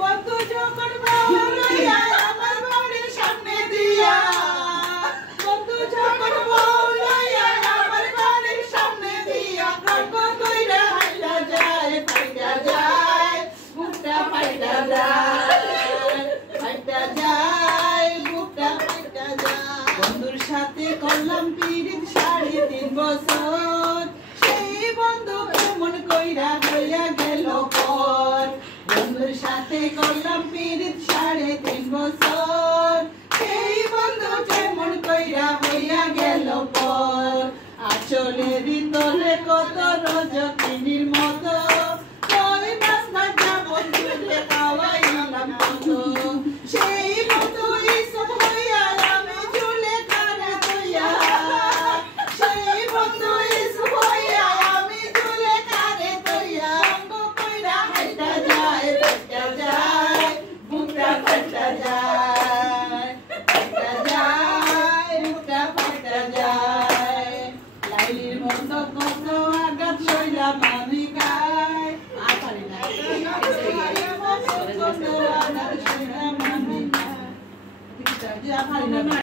বন্ধু যখন বউ লইয়া আমার বাড়ির সামনে দিয়া, বন্ধু যখন বউ লইয়া আমার বাড়ির সামনে দিয়া, রঙ্গ কইরা হাইটা যায়, ফাইটা যায়, বুকটা ফাইটা যায়, ফাইটা যায়, বুকটা ফাইটা যায়। বন্ধুর সাথে করলাম পিরিত 3.5 বছর, সেই বন্ধু কেমন কইরা হইয়া গেল পর। বন্ধুর সাথে করলাম পিরিত 3.5 বছর, সেই বন্ধু কেমন কইরা হইয়া গেল পর। আঁচলের ভিতরে কত রজকিনীর মতো, ওই মাছ ভাজা বন্ধুরে খাওয়াইলাম কত। সেই বন্ধু ইসব হইয়া আমি চুলে কারে তৈয়া, সেই বন্ধু ইসব হইয়া আমি চুলে কারে তৈয়া। রঙ্গ কইরা হাইটা যায়, ফাইটা যায়, বুকটা ফাইটা যায়, ফাইটা যায়, বুকটা ফাইটা যায়। লাইলির মতো কত আঘাত সইলাম আমি গায়, আর পারি না। লাইলির মতো কত আঘাত সইলাম আমি গায়, পারি না।